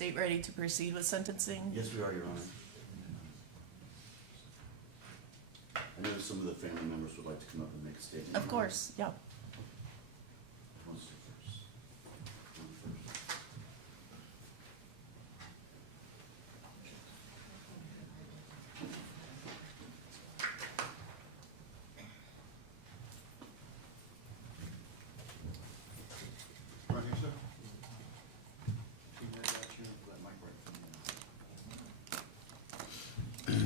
state ready to proceed with sentencing? Yes, we are, Your Honor. I know some of the family members would like to come up and make a statement. Of course, yeah. Who wants to first? Right here, sir. Keep that right here, that mic right from you.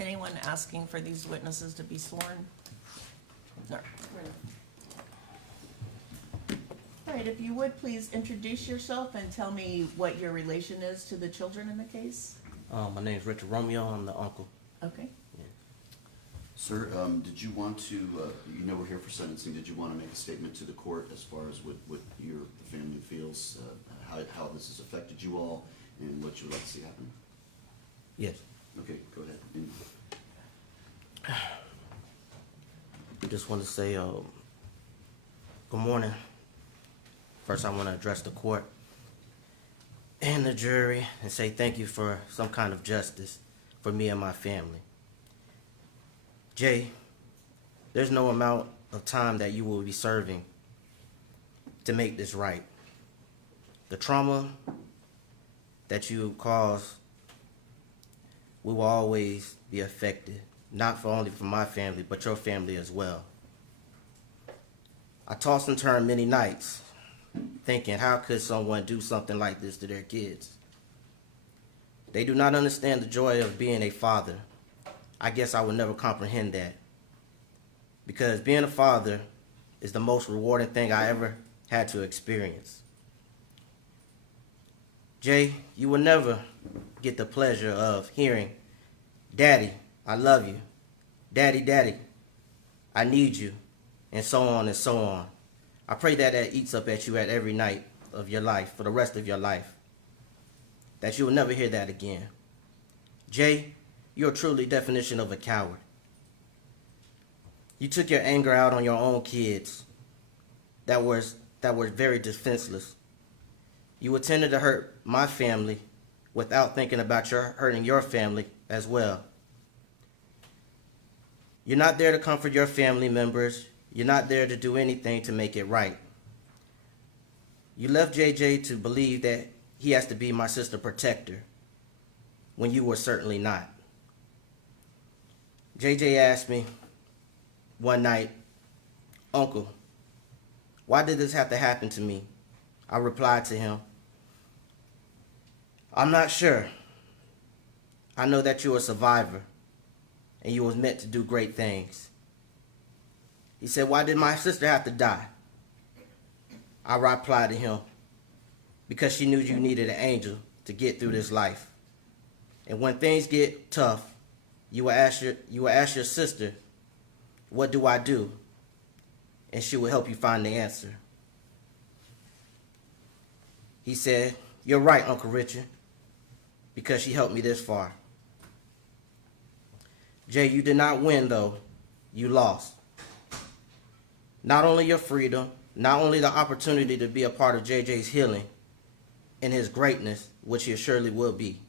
Anyone asking for these witnesses to be sworn? No. All right, if you would, please introduce yourself and tell me what your relation is to the children in the case. My name is Richard Romeo. I'm the uncle. Okay. Sir, did you want to, you know we're here for sentencing, did you want to make a statement to the court as far as what the family feels, how this has affected you all, and what you would like to see happen? Yes. Okay, go ahead. I just want to say good morning. First, I want to address the court and the jury and say thank you for some kind of justice for me and my family. Jay, there's no amount of time that you will be serving to make this right. The trauma that you caused, we will always be affected, not for only for my family, but your family as well. I tossed and turned many nights, thinking, how could someone do something like this to their kids? They do not understand the joy of being a father. I guess I would never comprehend that. Because being a father is the most rewarding thing I ever had to experience. Jay, you will never get the pleasure of hearing, Daddy, I love you. Daddy, Daddy, I need you. And so on and so on. I pray that that eats up at you at every night of your life, for the rest of your life. That you will never hear that again. Jay, you're truly definition of a coward. You took your anger out on your own kids that were very defenseless. You intended to hurt my family without thinking about hurting your family as well. You're not there to comfort your family members. You're not there to do anything to make it right. You left JJ to believe that he has to be my sister protector when you were certainly not. JJ asked me one night, Uncle, why did this have to happen to me? I replied to him, I'm not sure. I know that you're a survivor and you was meant to do great things. He said, why did my sister have to die? I replied to him, because she knew you needed an angel to get through this life. And when things get tough, you will ask your sister, what do I do? And she will help you find the answer. He said, you're right, Uncle Richard, because she helped me this far. Jay, you did not win, though. You lost. Not only your freedom, not only the opportunity to be a part of JJ's healing and his greatness, which he surely will be.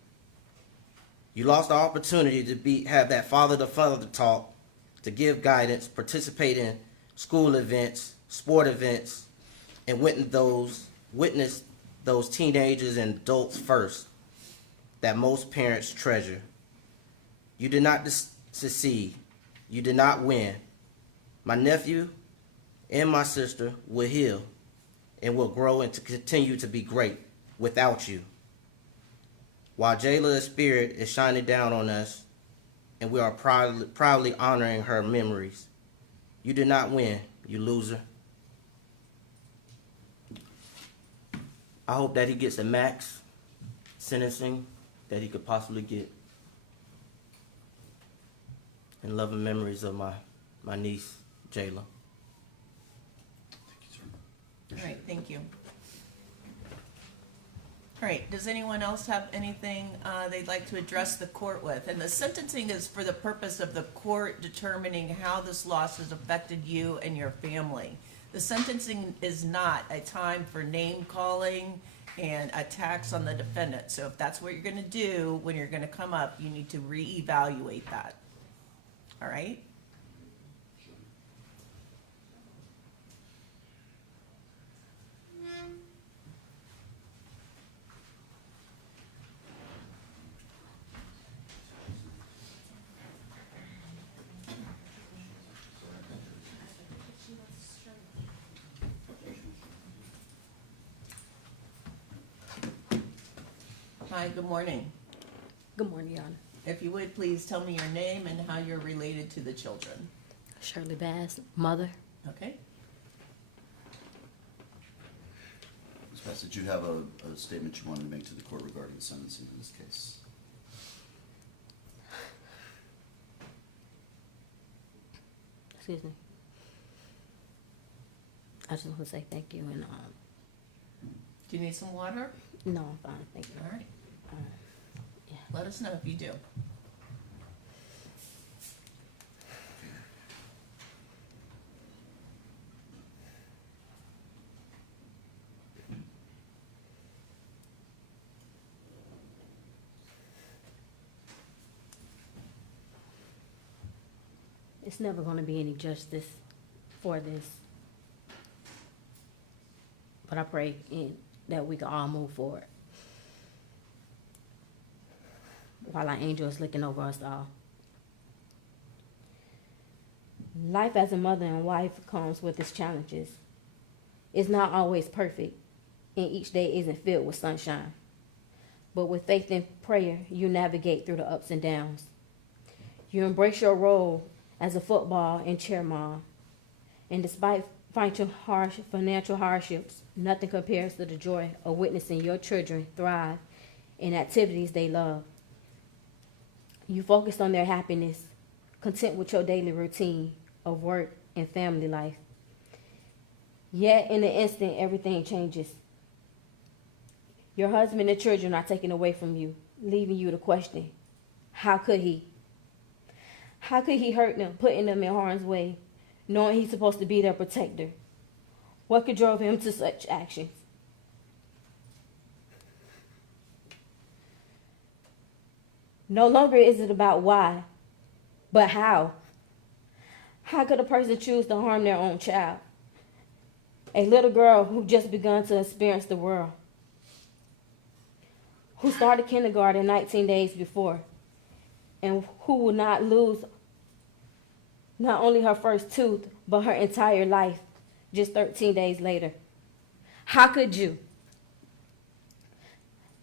You lost the opportunity to have that father-to-father talk, to give guidance, participate in school events, sport events, and witness those teenagers and adults first that most parents treasure. You did not succeed. You did not win. My nephew and my sister will heal and will grow and to continue to be great without you. While Jayla's spirit is shining down on us and we are proudly honoring her memories, you did not win, you loser. I hope that he gets the max sentencing that he could possibly get. And loving memories of my niece, Jayla. All right, thank you. All right, does anyone else have anything they'd like to address the court with? And the sentencing is for the purpose of the court determining how this loss has affected you and your family. The sentencing is not a time for name calling and a tax on the defendant. So if that's what you're gonna do, when you're gonna come up, you need to reevaluate that. All right? Hi, good morning. Good morning, Your Honor. If you would, please tell me your name and how you're related to the children. Shirley Bass, mother. Okay? Ms. Bass, did you have a statement you wanted to make to the court regarding the sentencing in this case? Excuse me. I just want to say thank you and Do you need some water? no, I'm fine. Thank you. All right. Yeah. Let us know if you do. It's never going to be any justice for this, but I pray that we can all move forward while our angel is looking over us all. Life as a mother and wife comes with its challenges. It's not always perfect, and each day isn't filled with sunshine. But with faith and prayer, you navigate through the ups and downs. You embrace your role as a football and cheer mom. And despite financial hardships, nothing compares to the joy of witnessing your children thrive in activities they love. You focus on their happiness, content with your daily routine of work and family life. Yet in an instant, everything changes. Your husband and children are taken away from you, leaving you to question, how could he? How could he hurt them, putting them in harm's way, knowing he's supposed to be their protector? What could drove him to such actions? No longer is it about why, but how. How could a person choose to harm their own child? A little girl who just begun to experience the world, who started kindergarten 19 days before, and who will not lose not only her first tooth, but her entire life just 13 days later. How could you?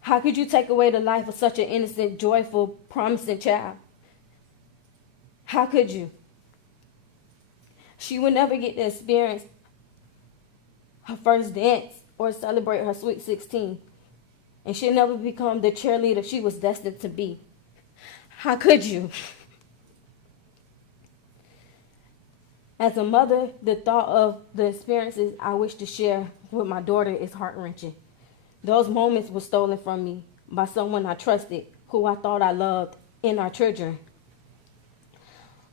How could you take away the life of such an innocent, joyful, promising child? How could you? She will never get to experience her first dance or celebrate her sweet 16. And she'll never become the cheerleader she was destined to be. How could you? As a mother, the thought of the experiences I wish to share with my daughter is heart-wrenching. Those moments were stolen from me by someone I trusted, who I thought I loved, in our children.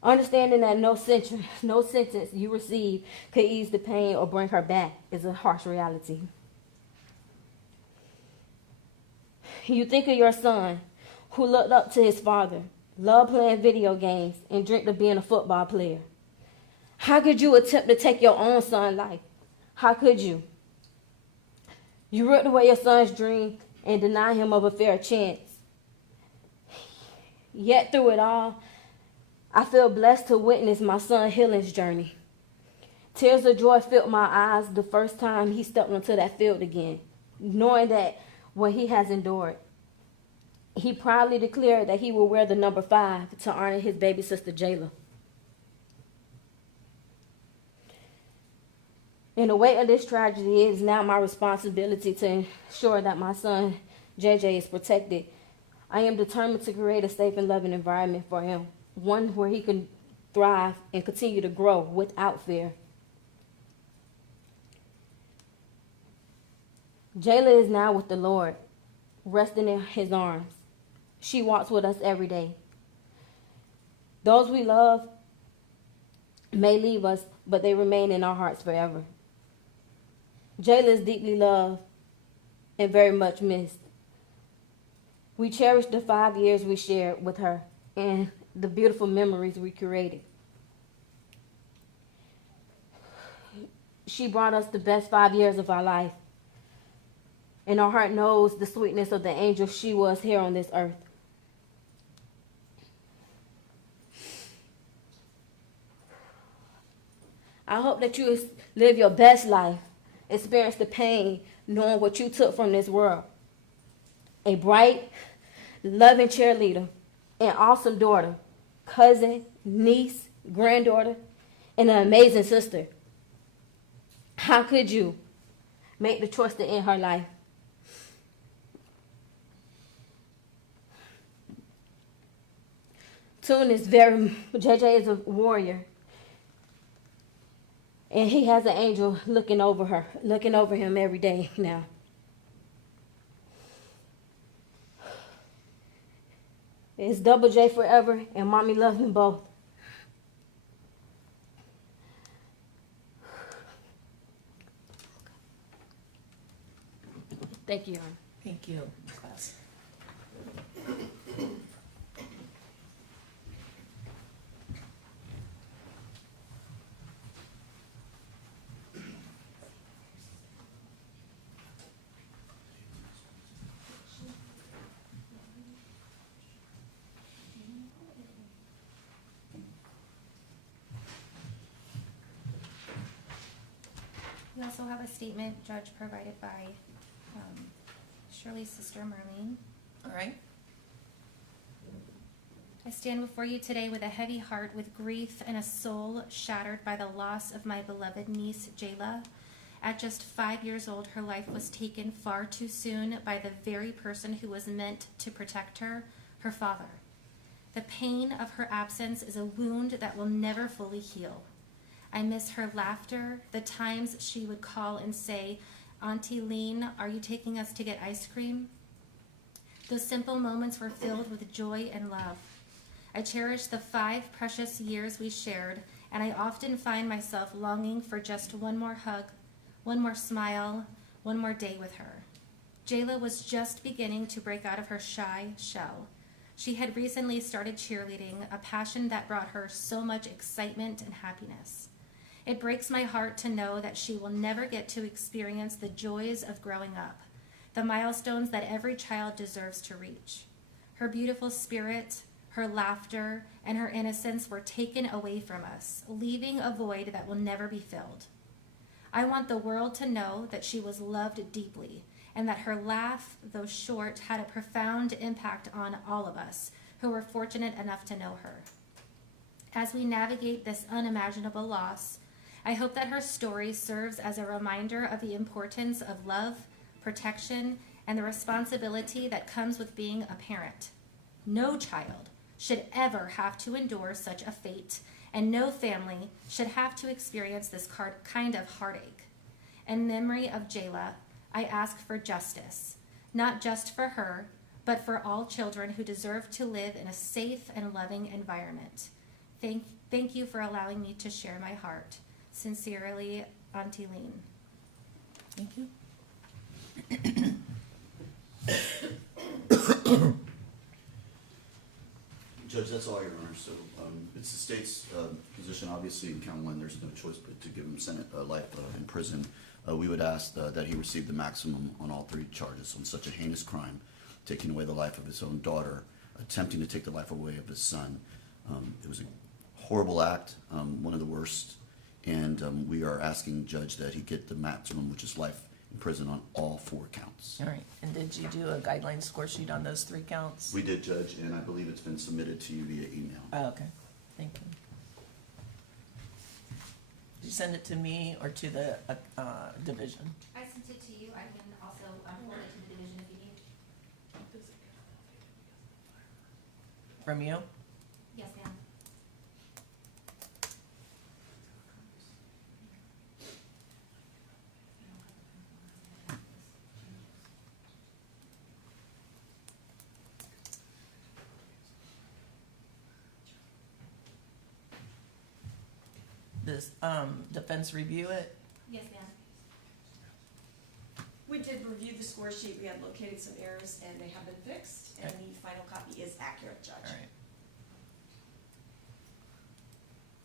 Understanding that no sentence you receive could ease the pain or bring her back is a harsh reality. You think of your son, who looked up to his father, loved playing video games, and dreamed of being a football player. How could you attempt to take your own son's life? How could you? You ripped away your son's dream and denied him of a fair chance. Yet through it all, I feel blessed to witness my son's healing journey. Tears of joy filled my eyes the first time he stepped onto that field again, knowing that what he has endured. He proudly declared that he will wear the number 5 to honor his baby sister Jayla. In the weight of this tragedy, it is now my responsibility to ensure that my son JJ is protected. I am determined to create a safe and loving environment for him, one where he can thrive and continue to grow without fear. Jayla is now with the Lord, resting in his arms. She walks with us every day. Those we love may leave us, but they remain in our hearts forever. Jayla is deeply loved and very much missed. We cherish the 5 years we shared with her and the beautiful memories we created. She brought us the best 5 years of our life, and our heart knows the sweetness of the angel she was here on this earth. I hope that you live your best life, experience the pain, knowing what you took from this world. A bright, loving cheerleader, an awesome daughter, cousin, niece, granddaughter, and an amazing sister. How could you make the choice to end her life? JJ is a warrior. And he has an angel looking over him every day now. It's Double J forever, and Mommy loves them both. Thank you, Your Honor. Thank you, Ms. Bass. We also have a statement, Judge, provided by Shirley's sister, Marlene. All right. I stand before you today with a heavy heart, with grief and a soul shattered by the loss of my beloved niece, Jayla. At just 5 years old, her life was taken far too soon by the very person who was meant to protect her, her father. The pain of her absence is a wound that will never fully heal. I miss her laughter, the times she would call and say, "Auntie Lean, are you taking us to get ice cream?" Those simple moments were filled with joy and love. I cherish the 5 precious years we shared, and I often find myself longing for just one more hug, one more smile, one more day with her. Jayla was just beginning to break out of her shy shell. She had recently started cheerleading, a passion that brought her so much excitement and happiness. It breaks my heart to know that she will never get to experience the joys of growing up, the milestones that every child deserves to reach. Her beautiful spirit, her laughter, and her innocence were taken away from us, leaving a void that will never be filled. I want the world to know that she was loved deeply, and that her laugh, though short, had a profound impact on all of us who were fortunate enough to know her. As we navigate this unimaginable loss, I hope that her story serves as a reminder of the importance of love, protection, and the responsibility that comes with being a parent. No child should ever have to endure such a fate, and no family should have to experience this kind of heartache. In memory of Jayla, I ask for justice, not just for her, but for all children who deserve to live in a safe and loving environment. Thank you for allowing me to share my heart. Sincerely, Auntie Lean. Thank you. Judge, that's all, Your Honor. So it's the state's position, obviously, in count one, there's no choice but to give him life in prison. We would ask that he receive the maximum on all 3 charges on such a heinous crime, taking away the life of his own daughter, attempting to take the life away of his son. It was a horrible act, one of the worst, and we are asking Judge that he get the maximum, which is life in prison on all 4 counts. All right. And did you do a guideline score sheet on those 3 counts? We did, Judge, and I believe it's been submitted to you via email. Oh, okay. Thank you. Did you send it to me or to the division? I sent it to you. I can also forward it to the division if you need. From you? Yes, ma'am. Does defense review it? Yes, ma'am. We did review the score sheet, we had located some errors, and they have been fixed, and the final copy is accurate, Judge. All right.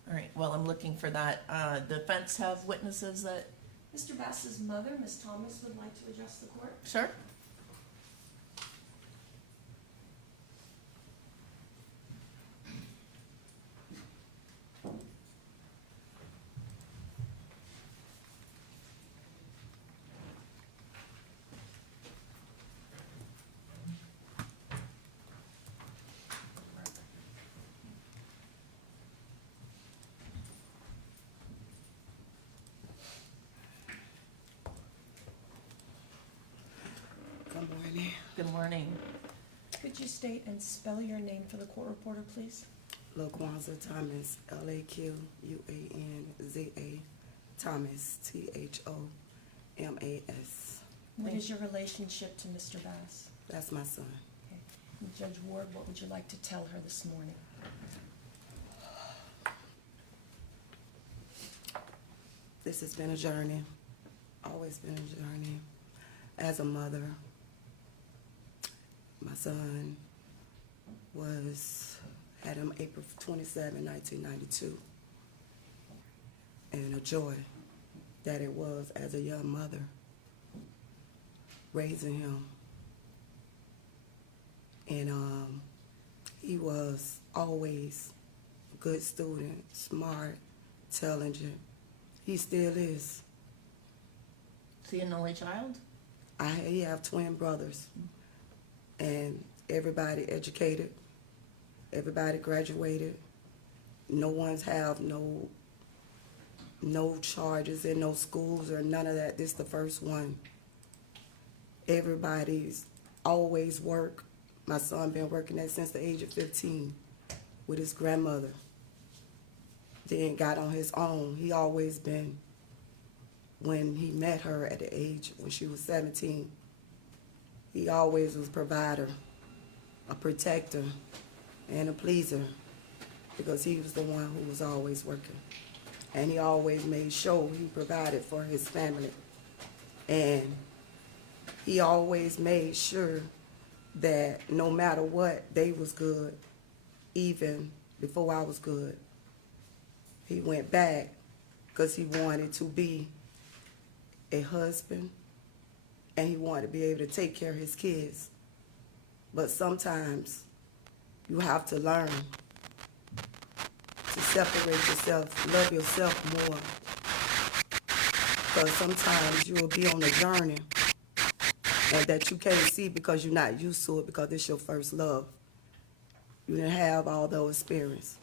All right, well, I'm looking for that. Defense have witnesses that, Mr. Bass's mother, Ms. Thomas, would like to address the court. sure? Good morning. Good morning. Could you state and spell your name for the court reporter, please? LaQuanza Thomas, Laquanza, Thomas, Thomas. What is your relationship to Mr. Bass? That's my son. Okay. And Judge Ward, what would you like to tell her this morning? This has been a journey, always been a journey. As a mother, my son had him April 27, 1992. And a joy that it was as a young mother, raising him. And he was always a good student, smart, intelligent. He still is. Is he an only child? He have twin brothers, and everybody educated, everybody graduated. No one's have no charges in no schools or none of that. This is the first one. Everybody's always work. My son been working that since the age of 15 with his grandmother. Then got on his own. He always been, when he met her at the age when she was 17, he always was a provider, a protector, and a pleaser, because he was the one who was always working. And he always made sure he provided for his family. And he always made sure that no matter what, they was good, even before I was good. He went back because he wanted to be a husband, and he wanted to be able to take care of his kids. But sometimes you have to learn to separate yourself, love yourself more. Because sometimes you will be on a journey and that you can't see because you're not used to it, because it's your first love. You didn't have all those experience.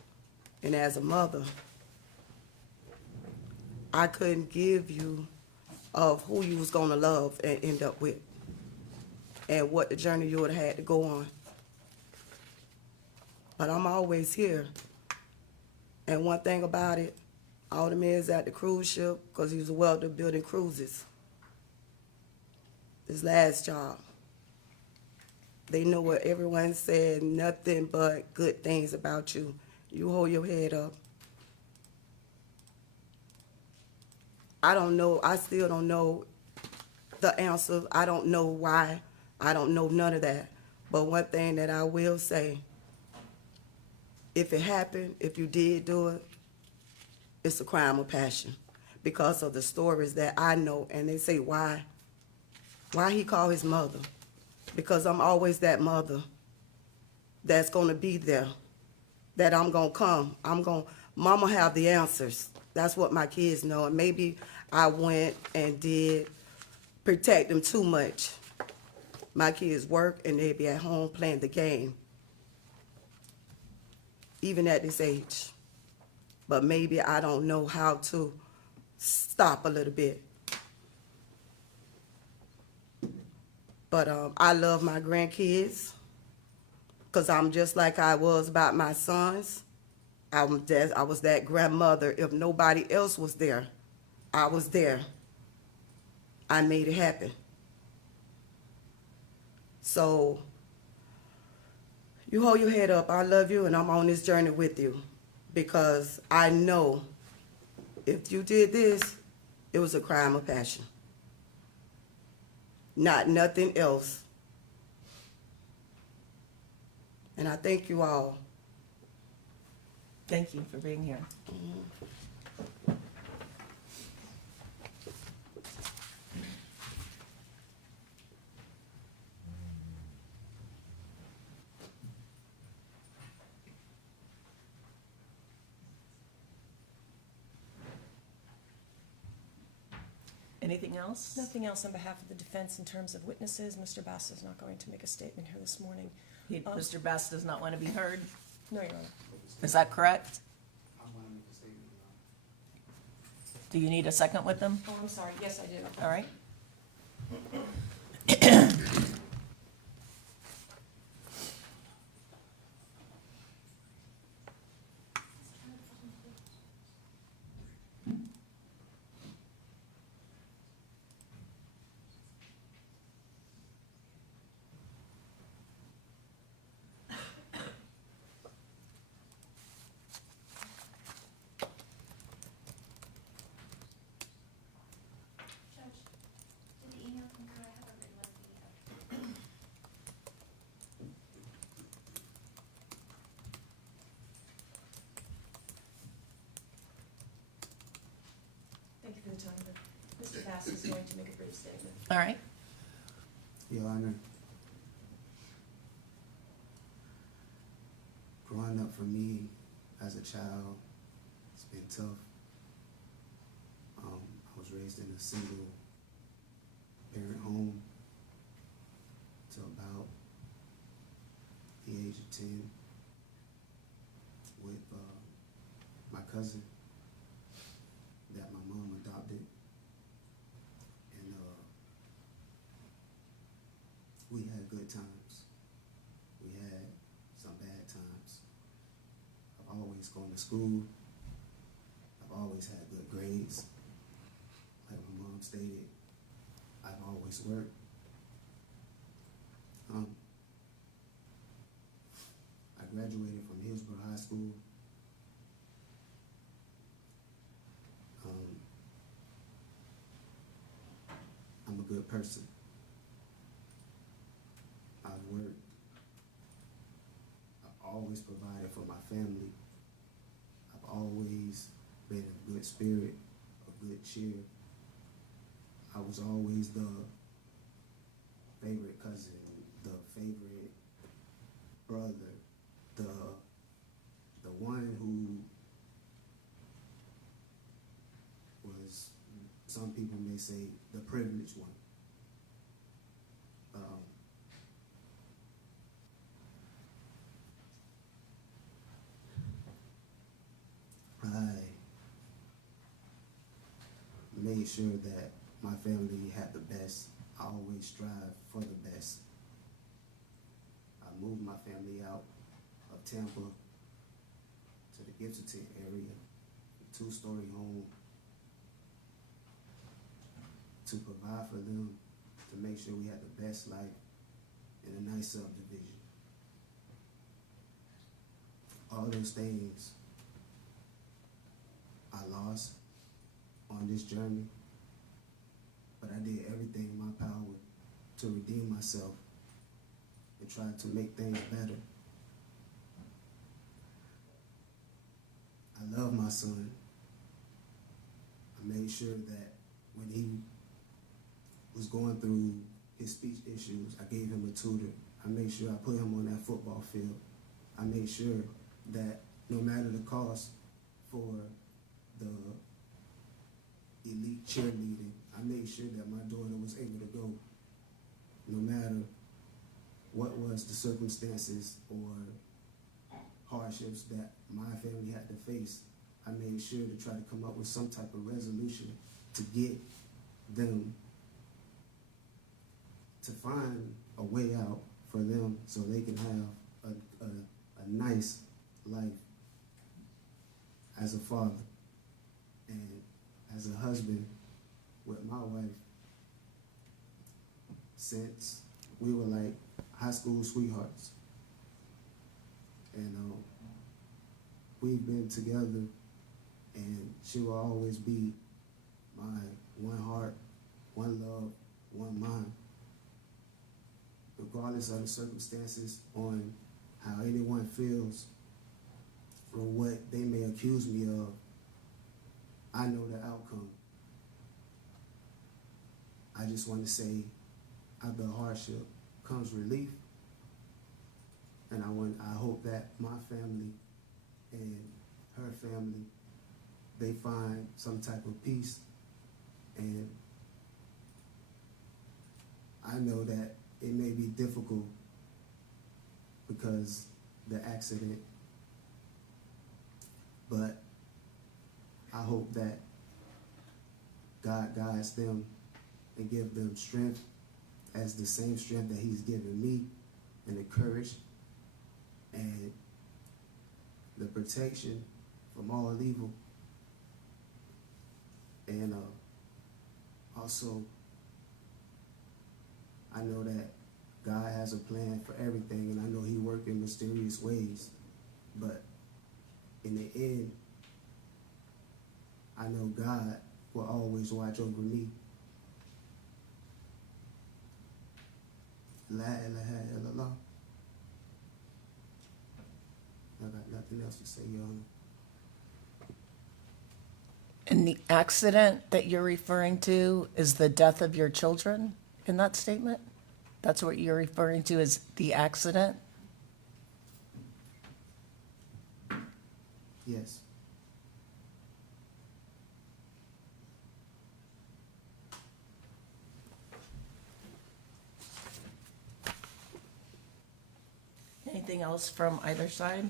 And as a mother, I couldn't give you of who you was gonna love and end up with, and what the journey you would have had to go on. But I'm always here. And one thing about it, all the men's at the cruise ship, because he was a welder building cruises. His last job. They know what everyone said, nothing but good things about you. You hold your head up. I don't know, I still don't know the answer. I don't know why. I don't know none of that. But one thing that I will say, if it happened, if you did do it, it's a crime of passion, because of the stories that I know. And they say, why he called his mother? Because I'm always that mother that's gonna be there, that I'm gonna come. Mama have the answers. That's what my kids know. And maybe I went and did protect them too much. My kids work and they be at home playing the game, even at this age. But maybe I don't know how to stop a little bit. But I love my grandkids, because I'm just like I was about my sons. I was that grandmother. If nobody else was there, I was there. I made it happen. So you hold your head up. I love you, and I'm on this journey with you, because I know if you did this, it was a crime of passion. not nothing else. And I thank you all. Thank you for being here. Anything else? Nothing else on behalf of the defense in terms of witnesses. Mr. Bass is not going to make a statement here this morning. Mr. Bass does not want to be heard. No, Your Honor. Is that correct? I want to make a statement. Do you need a second with them? Oh, I'm sorry. Yes, I do. All right. Judge, did the email come through? I have a written one. Thank you for the time. Mr. Bass is going to make a brief statement. All right. Your Honor, growing up for me as a child, it's been tough. I was raised in a single parent home till about the age of 10 with my cousin that my mom adopted. And we had good times. We had some bad times. I've always gone to school. I've always had good grades. Like my mom stated, I've always worked. I graduated from Hillsborough High School. I'm a good person. I've worked. I've always provided for my family. I've always been a good spirit, a good cheer. I was always the favorite cousin, the favorite brother, the one who was, some people may say, the privileged one. I made sure that my family had the best. I always strive for the best. I moved my family out of Tampa to the Gibson area, a 2-story home, to provide for them, to make sure we had the best life in a nice subdivision. All those things I lost on this journey, but I did everything in my power to redeem myself and try to make things better. I love my son. I made sure that when he was going through his speech issues, I gave him a tutor. I made sure I put him on that football field. I made sure that no matter the cost for the elite cheerleading, I made sure that my daughter was able to go, no matter what was the circumstances or hardships that my family had to face. I made sure to try to come up with some type of resolution to get them to find a way out for them so they can have a nice life as a father and as a husband with my wife. Since we were like high school sweethearts, and we've been together, and she will always be my one heart, one love, one mind. regardless of the circumstances, on how anyone feels or what they may accuse me of, I know the outcome. I just want to say, out of hardship comes relief, and I hope that my family and her family, they find some type of peace. And I know that it may be difficult because the accident, but I hope that God guides them and give them strength as the same strength that He's given me, and the courage and the protection from all evil. And also, I know that God has a plan for everything, and I know He works in mysterious ways. But in the end, I know God will always watch over me. La ilaha illallah. I got nothing else to say, Your Honor. And the accident that you're referring to is the death of your children in that statement? That's what you're referring to as the accident? Yes. Anything else from either side?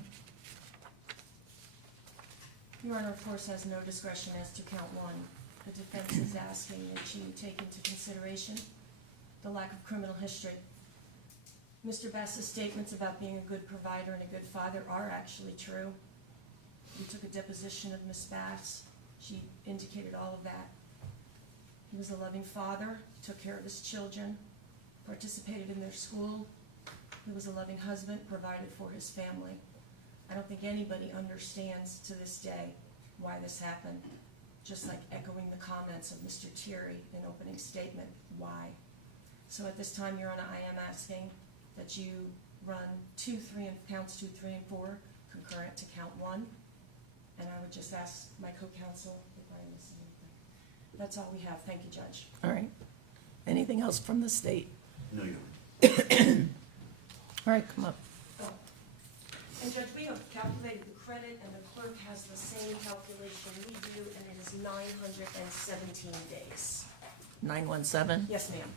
Your Honor, of course, has no discretion as to count one. The defense is asking that you take into consideration the lack of criminal history. Mr. Bass's statements about being a good provider and a good father are actually true. We took a deposition of Ms. Bass. She indicated all of that. He was a loving father, took care of his children, participated in their school. He was a loving husband, provided for his family. I don't think anybody understands to this day why this happened, just like echoing the comments of Mr. Thierry in opening statement, why. So at this time, Your Honor, I am asking that you run counts 2, 3, and 4 concurrent to count 1. And I would just ask my co-counsel if I missed anything. That's all we have. Thank you, Judge. All right. Anything else from the state? No, Your Honor. All right, come up. And Judge, we have calculated the credit, and the clerk has the same calculation we do, and it is 917 days. 917? Yes, ma'am.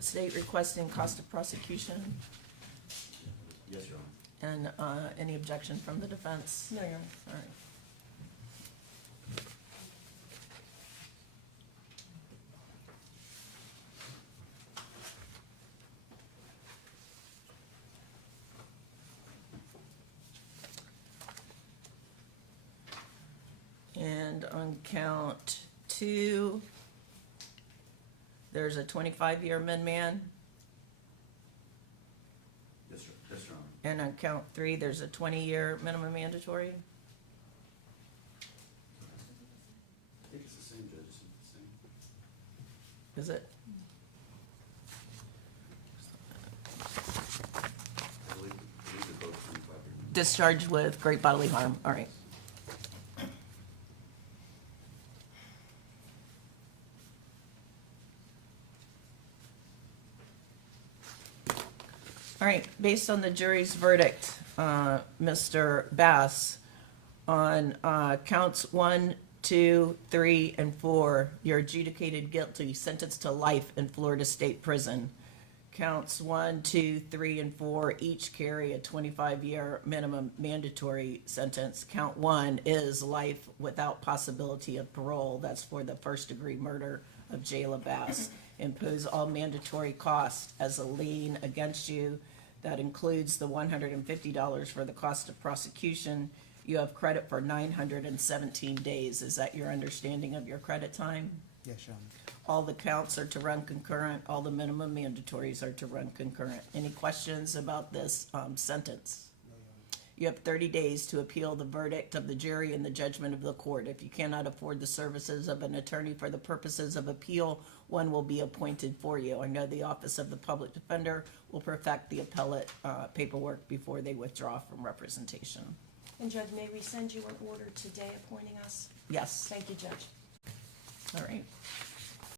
State requesting cost of prosecution, Yes, Your Honor. and any objection from the defense? No, Your Honor. All right. And on count 2, there's a 25-year min-man, Yes, sir. Yes, Your Honor. and on count 3, there's a 20-year minimum mandatory. I think it's the same, Judge. Isn't it the same? Is it? I believe they're both 25 years. Discharged with great bodily harm. All right. All right, based on the jury's verdict, Mr. Bass, on counts 1, 2, 3, and 4, you're adjudicated guilty, sentenced to life in Florida State Prison. Counts 1, 2, 3, and 4 each carry a 25-year minimum mandatory sentence. Count 1 is life without possibility of parole. That's for the first-degree murder of Jayla Bass. Impose all mandatory costs as a lien against you. That includes the $150 for the cost of prosecution. You have credit for 917 days. Is that your understanding of your credit time? Yes, Your Honor. All the counts are to run concurrent. All the minimum mandatories are to run concurrent. Any questions about this sentence? You have 30 days to appeal the verdict of the jury and the judgment of the court. If you cannot afford the services of an attorney for the purposes of appeal, one will be appointed for you. I know the Office of the Public Defender will perfect the appellate paperwork before they withdraw from representation. And Judge, may we send you an order today appointing us? Yes. Thank you, Judge. All right.